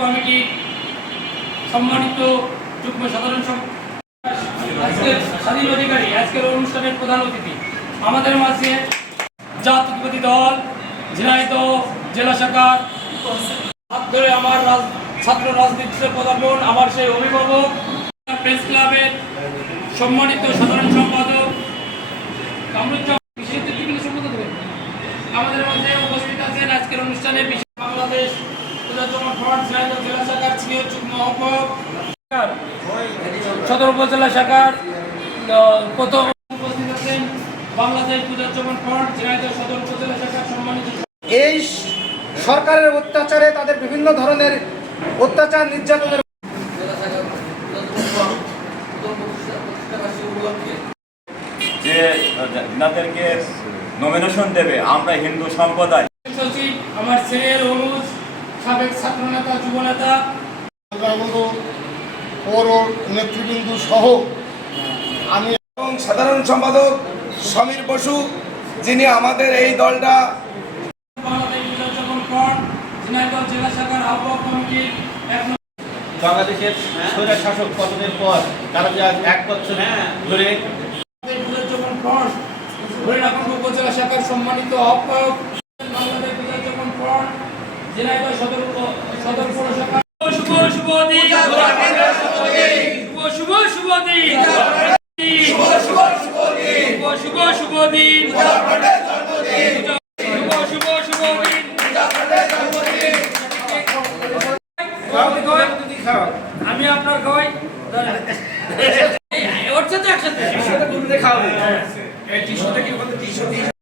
Committee সম্মানিত যুগ্ম সাধারণ স্বাধীন অধিকারী, আজকের অনুষ্ঠানের প্রধান অতিথি আমাদের মাঝে জাতীয়তাবাদী দল ঝিনাইদহ জেলা শাখার হাত ধরে আমার ছাত্র রাজনীতিতে পদার্পণ, আমার সেই অভিভাবক প্রেস ক্লাবের সম্মানিত সাধারণ সম্পাদক আমাদের মধ্যে উপস্থিত আছেন আজকের অনুষ্ঠানে বাংলাদেশ ঝিনাইদহ জেলা শাখার সিনিয়র যুগ্ম আহ্বায়ক, সদর উপজেলা শাখার প্রথম উপস্থিত আছেন বাংলাদেশ পূজাচরণ ফ্রন্ট ঝিনাইদহ সদর উপজেলা শাখার সম্মানিত। এই সরকারের অত্যাচারে তাদের বিভিন্ন ধরনের অত্যাচার নির্যাতনের যে যাদেরকে নমিনেশন দেবে আমরা হিন্দু সম্প্রদায় সচিব আমার ছেলের অনুজ, সাবেক ছাত্রনেতা যুবনেতা পৌর নেতৃবৃন্দ সহ আমি এবং সাধারণ সম্পাদক সমীর বসু, যিনি আমাদের এই দলটা বাংলাদেশ পূজাচরণ ফ্রন্ট ঝিনাইদহ জেলা শাখার আহ্বায়ক কমিটির বাংলাদেশের স্বৈর শাসক পতনের পর তারা যে 1 বছর ধরে পূজাচরণ ফ্রন্ট হরিণাকুণ্ড উপজেলা শাখার সম্মানিত আহ্বায়ক, বাংলাদেশ পূজাচরণ ফ্রন্ট ঝিনাইদহ সদর পৌর শাখা। শুভ দিন, শুভ দিন, শুভ দিন, আমি আপনার খাওয়াই ওর সাথে একসাথে খাওয়াবো।